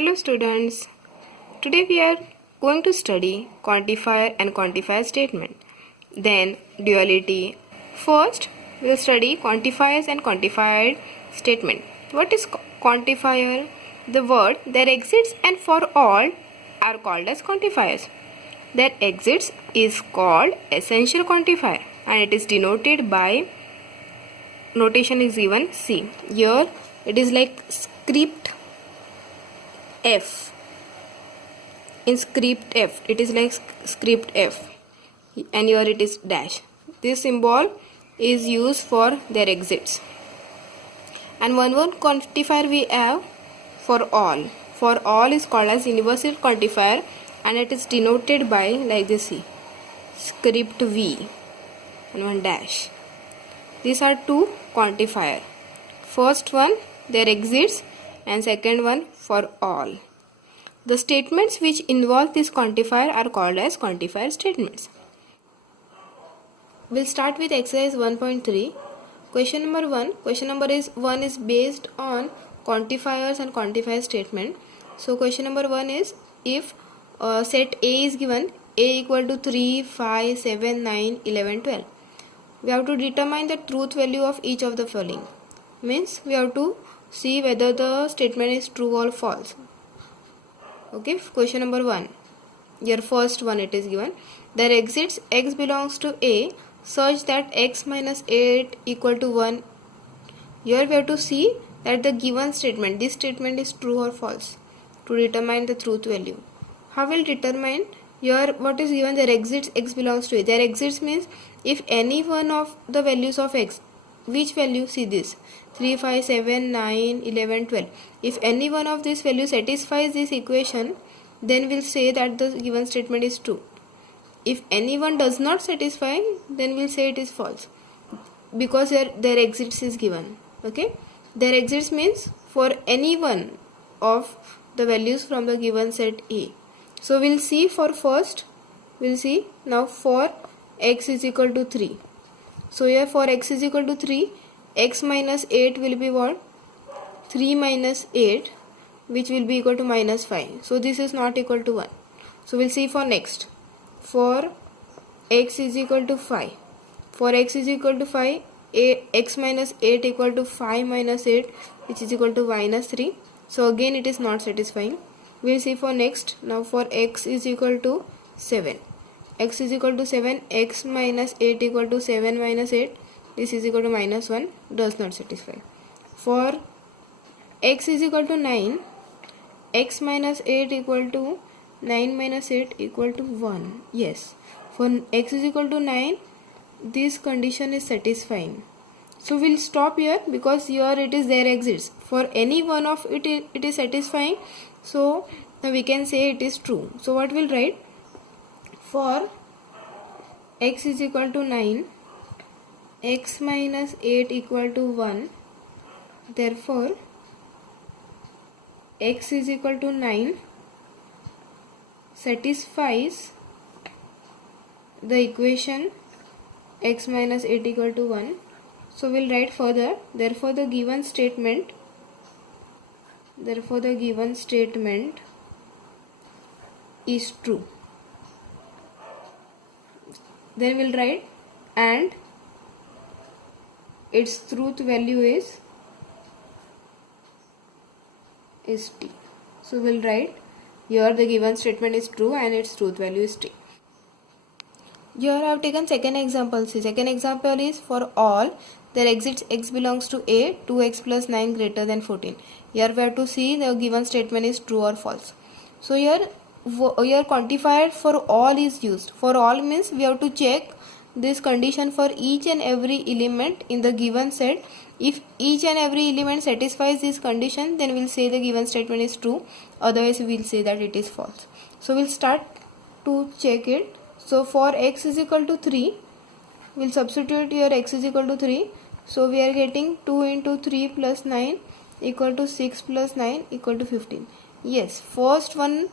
Hello students, today we are going to study quantifier and quantifier statement, then duality. First, we will study quantifiers and quantified statement. What is quantifier? The word that exists and for all are called as quantifiers. That exists is called essential quantifier and it is denoted by notation is given C. Here it is like script F. In script F, it is like script F, and here it is dash. This symbol is used for their exits. And one more quantifier we have for all. For all is called as universal quantifier, and it is denoted by like this C, script V, and one dash. These are two quantifier. First one their exits, and second one for all. The statements which involve this quantifier are called as quantifier statements. We'll start with exercise 1.3. Question number 1. Question number 1 is based on quantifiers and quantifier statement. So question number 1 is if set A is given, A equal to 3, 5, 7, 9, 11, 12. We have to determine the truth value of each of the following. Means we have to see whether the statement is true or false. Okay, question number 1. Your first one it is given. There exists x belongs to A such that x minus 8 equal to 1. Here we have to see that the given statement, this statement is true or false to determine the truth value. How will determine? Here what is given? There exists x belongs to A. There exists means if any one of the values of x, which value? See this 3, 5, 7, 9, 11, 12. If any one of these values satisfies this equation, then we'll say that the given statement is true. If any one does not satisfy, then we'll say it is false, because their exists is given. Okay, their exists means for any one of the values from the given set A. So we'll see for first, we'll see now for x is equal to 3. So here for x is equal to 3, x minus 8 will be what? 3 minus 8, which will be equal to minus 5. So this is not equal to 1. So we'll see for next. For x is equal to 5. For x is equal to 5, x minus 8 equal to 5 minus 8, which is equal to minus 3. So again it is not satisfying. We'll see for next. Now for x is equal to 7. X is equal to 7, x minus 8 equal to 7 minus 8, this is equal to minus 1, does not satisfy. For x is equal to 9, x minus 8 equal to 9 minus 8 equal to 1. Yes, for x is equal to 9, this condition is satisfying. So we'll stop here because here it is there exists. For any one of it is satisfying. So now we can say it is true. So what we'll write? For x is equal to 9, x minus 8 equal to 1, therefore x is equal to 9 satisfies the equation x minus 8 equal to 1. So we'll write further, therefore the given statement is true. Then we'll write and its truth value is t. So we'll write here the given statement is true and its truth value is t. Here I have taken second example. See, second example is for all there exists x belongs to A, 2x plus 9 greater than 14. Here we have to see the given statement is true or false. So here quantifier for all is used. For all means we have to check this condition for each and every element in the given set. If each and every element satisfies this condition, then we'll say the given statement is true. Otherwise we'll say that it is false. So we'll start to check it. So for x is equal to 3, we'll substitute here x is equal to 3. So we are getting 2 into 3 plus 9 equal to 6 plus 9 equal to 15. Yes, first one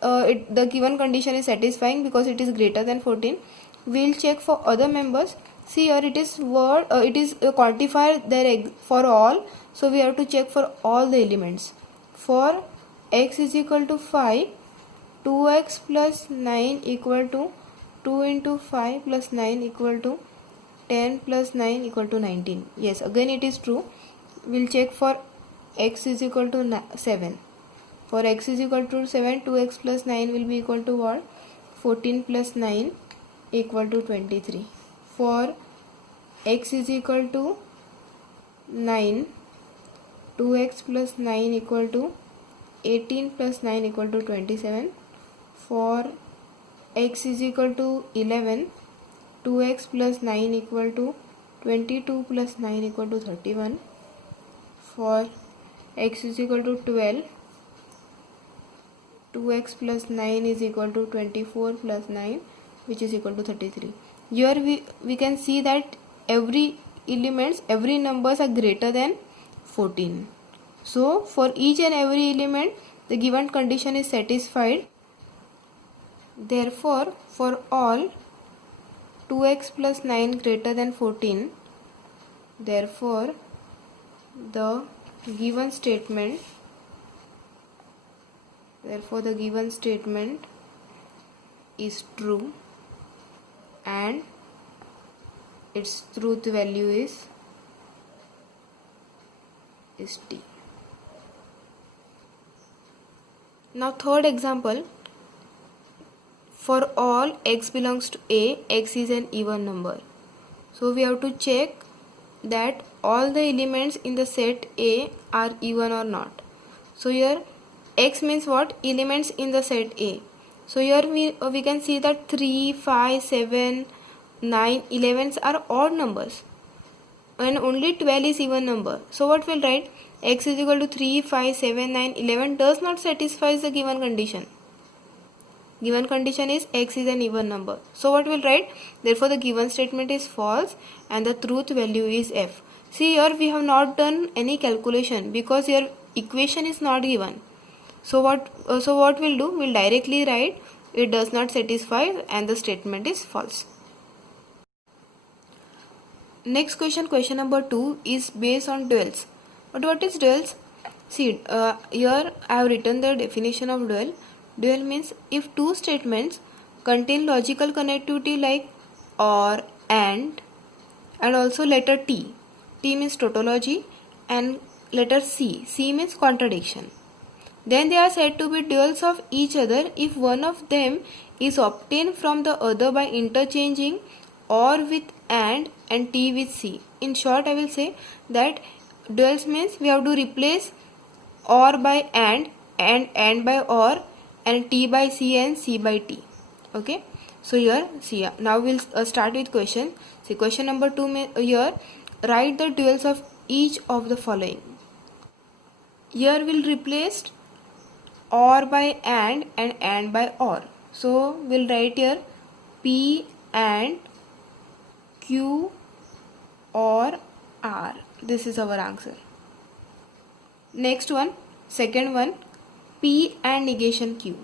the given condition is satisfying because it is greater than 14. We'll check for other members. See here it is a quantifier there for all. So we have to check for all the elements. For x is equal to 5, 2x plus 9 equal to 2 into 5 plus 9 equal to 10 plus 9 equal to 19. Yes, again it is true. We'll check for x is equal to 7. For x is equal to 7, 2x plus 9 will be equal to what? 14 plus 9 equal to 23. For x is equal to 9, 2x plus 9 equal to 18 plus 9 equal to 27. For x is equal to 11, 2x plus 9 equal to 22 plus 9 equal to 31. For x is equal to 12, 2x plus 9 is equal to 24 plus 9, which is equal to 33. Here we can see that every numbers are greater than 14. So for each and every element the given condition is satisfied. Therefore for all 2x plus 9 greater than 14, therefore the given statement is true and its truth value is t. Now third example, for all x belongs to A, x is an even number. So we have to check that all the elements in the set A are even or not. So here x means what? Elements in the set A. So here we can see that 3, 5, 7, 9, 11 are odd numbers and only 12 is even number. So what we'll write? X is equal to 3, 5, 7, 9, 11 does not satisfy the given condition. Given condition is x is an even number. So what we'll write? Therefore the given statement is false and the truth value is f. See here we have not done any calculation because your equation is not given. So what we'll do? We'll directly write it does not satisfy and the statement is false. Next question number 2 is based on duals. But what is duals? See, here I have written the definition of dual. Dual means if two statements contain logical connectivity like or, and also letter T. T means tautology and letter C. C means contradiction. Then they are said to be duals of each other if one of them is obtained from the other by interchanging or with and T with C. In short, I will say that duals means we have to replace or by and by or, and T by C and C by T. Okay. So here, see, now we'll start with question. See, question number 2 here, write the duals of each of the following. Here we'll replace or by and by or. So we'll write here P and Q or R. This is our answer. Next one, second one, P and negation Q.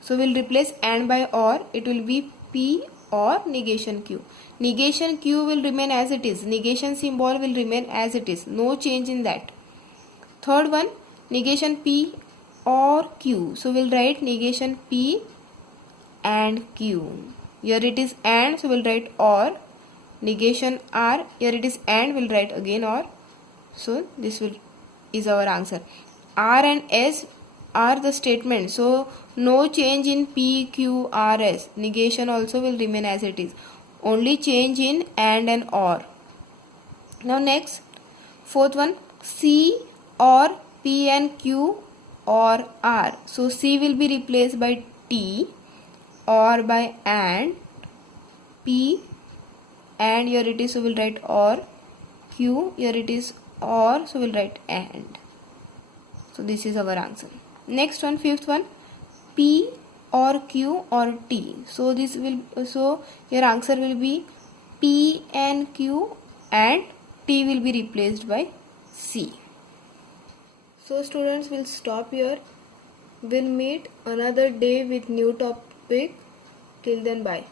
So we'll replace and by or. It will be P or negation Q. Negation Q will remain as it is. Negation symbol will remain as it is. No change in that. Third one, negation P or Q. So we'll write negation P and Q. Here it is and, so we'll write or. Negation R, here it is and, we'll write again or. So this is our answer. R and S are the statement, so no change in P, Q, R, S. Negation also will remain as it is. Only change in and or. Now next, fourth one, C or P and Q or R. So C will be replaced by T or by and, P and here it is, so we'll write or, Q here it is or, so we'll write and. So this is our answer. Next one, fifth one, P or Q or T. So your answer will be P and Q and T will be replaced by C. So students, will stop here. We'll meet another day with new topic. Till then, bye.